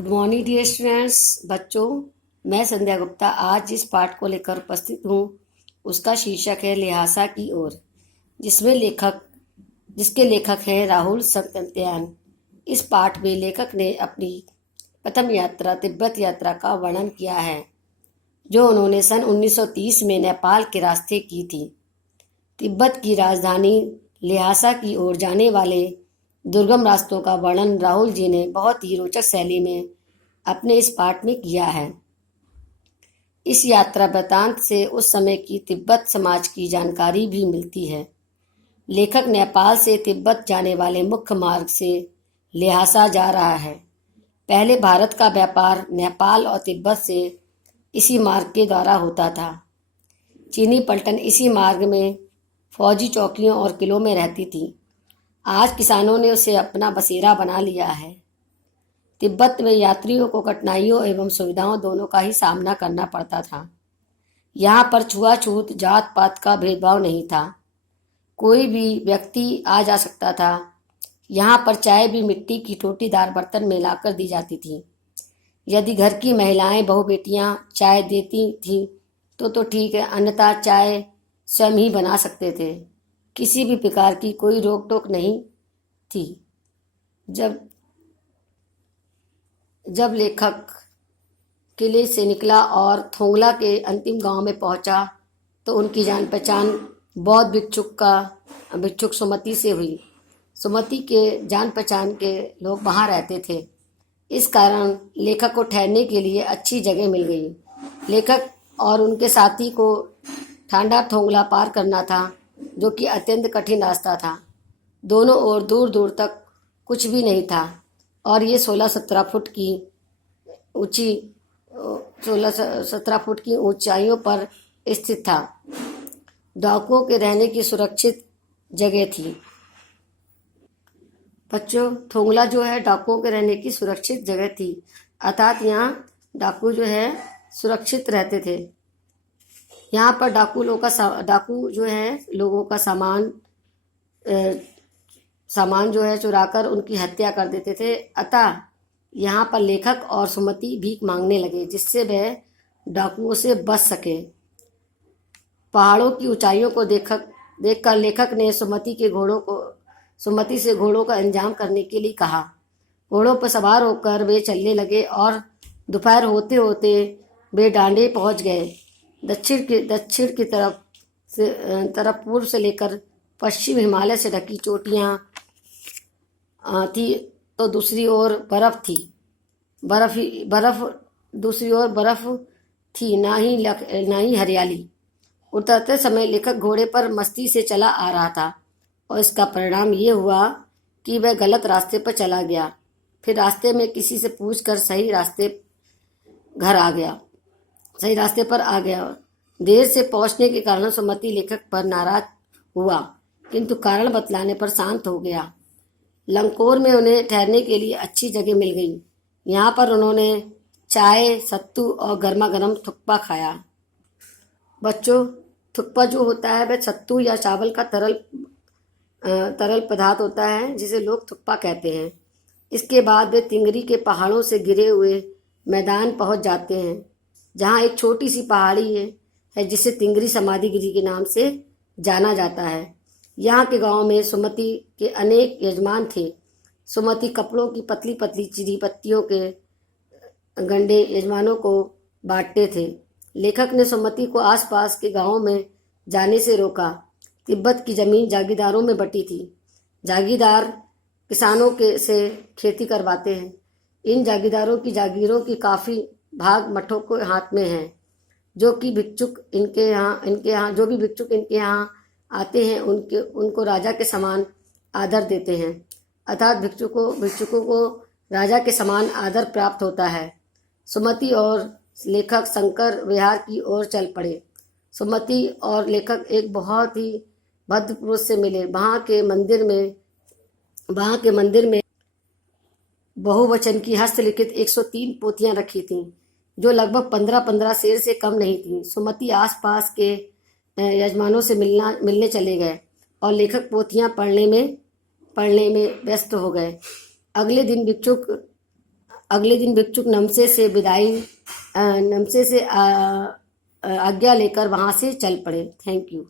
Good morning dear students. बच्चों, मैं संध्या गुप्ता आज जिस पाठ को लेकर उपस्थित हूँ उसका शीर्षक है लिहासा की ओर, जिसके लेखक हैं राहुल संगतयान। इस पाठ में लेखक ने अपनी प्रथम यात्रा तिब्बत यात्रा का वर्णन किया है जो उन्होंने सन 1930 में नेपाल के रास्ते की थी। तिब्बत की राजधानी ल्हासा की ओर जाने वाले दुर्गम रास्तों का वर्णन राहुल जी ने बहुत ही रोचक शैली में अपने इस पाठ में किया है। इस यात्रा वृत्तांत से उस समय की तिब्बत समाज की जानकारी भी मिलती है। लेखक नेपाल से तिब्बत जाने वाले मुख्य मार्ग से ल्हासा जा रहा है। पहले भारत का व्यापार नेपाल और तिब्बत से इसी मार्ग के द्वारा होता था। चीनी पलटन इसी मार्ग में फौजी चौकियों और किलों में रहती थी। आज किसानों ने उसे अपना बसेरा बना लिया है। तिब्बत में यात्रियों को कठिनाइयों एवं सुविधाओं दोनों का ही सामना करना पड़ता था। यहाँ पर छुआछूत जात पात का भेदभाव नहीं था। कोई भी व्यक्ति आ जा सकता था। यहाँ पर चाय भी मिट्टी की टोटीदार बर्तन में लाकर दी जाती थी। यदि घर की महिलाएं बहू बेटियां चाय देती थीं तो ठीक है, अन्यथा चाय स्वयं ही बना सकते थे। किसी भी प्रकार की कोई रोक टोक नहीं थी। जब लेखक किले से निकला और थोंगला के अंतिम गांव में पहुंचा तो उनकी जान पहचान बौद्ध भिक्षुक सुमति से हुई। सुमति के जान पहचान के लोग वहां रहते थे। इस कारण लेखक को ठहरने के लिए अच्छी जगह मिल गई। लेखक और उनके साथी को ठांडा थोंगला पार करना था, जो कि अत्यंत कठिन रास्ता था। दोनों ओर दूर दूर तक कुछ भी नहीं था और ये 16-17 फुट की ऊंचाइयों पर स्थित था। डाकुओं के रहने की सुरक्षित जगह थी। बच्चों, थोंगला जो है डाकुओं के रहने की सुरक्षित जगह थी, अर्थात यहाँ डाकू जो है सुरक्षित रहते थे। यहाँ पर डाकू जो है लोगों का सामान जो है चुराकर उनकी हत्या कर देते थे। अतः यहाँ पर लेखक और सुमति भीख मांगने लगे, जिससे वह डाकुओं से बच सके। पहाड़ों की ऊंचाइयों को देखकर लेखक ने सुमति से घोड़ों का इंतजाम करने के लिए कहा। घोड़ों पर सवार होकर वे चलने लगे और दोपहर होते होते वे डांडे पहुंच गए। दक्षिण की तरफ पूर्व से लेकर पश्चिम हिमालय से ढकी चोटियां थी तो दूसरी ओर बर्फ थी। दूसरी ओर बर्फ थी, ना ही हरियाली। उतरते समय लेखक घोड़े पर मस्ती से चला आ रहा था और इसका परिणाम ये हुआ कि वह गलत रास्ते पर चला गया। फिर रास्ते में किसी से पूछकर सही रास्ते पर आ गया। देर से पहुंचने के कारण सुमति लेखक पर नाराज हुआ, किंतु कारण बतलाने पर शांत हो गया। लंकोर में उन्हें ठहरने के लिए अच्छी जगह मिल गई। यहाँ पर उन्होंने चाय, सत्तू और गर्मा गर्म थुक्पा खाया। बच्चों, थुक्पा जो होता है वह सत्तू या चावल का तरल पदार्थ होता है, जिसे लोग थुक्पा कहते हैं। इसके बाद वे तिंगरी के पहाड़ों से घिरे हुए मैदान पहुंच जाते हैं, जहाँ एक छोटी सी पहाड़ी है जिसे तिंगरी समाधिगिरी के नाम से जाना जाता है। यहाँ के गांव में सुमति के अनेक यजमान थे। सुमति कपड़ों की पतली पतली चिरी पत्तियों के गंडे यजमानों को बांटते थे। लेखक ने सुमति को आसपास के गांवों में जाने से रोका। तिब्बत की जमीन जागीरदारों में बटी थी। जागीरदार किसानों से खेती करवाते हैं। इन जागीरदारों की जागीरों की काफी भाग मठों के हाथ में है। जो भी भिक्षुक इनके यहाँ आते हैं उनको राजा के समान आदर देते हैं, अर्थात भिक्षुकों को राजा के समान आदर प्राप्त होता है। सुमति और लेखक शंकर विहार की ओर चल पड़े। सुमति और लेखक एक बहुत ही भद्र पुरुष से मिले। वहाँ के मंदिर में बहुवचन की हस्तलिखित 103 पोथियां रखी थीं, जो लगभग 15-15 शेर से कम नहीं थीं। सुमति आसपास के यजमानों से मिलने चले गए और लेखक पोथियां पढ़ने में व्यस्त हो गए। अगले दिन भिक्षुक अगले दिन भिक्षुक नमसे से आज्ञा लेकर वहां से चल पड़े। Thank you.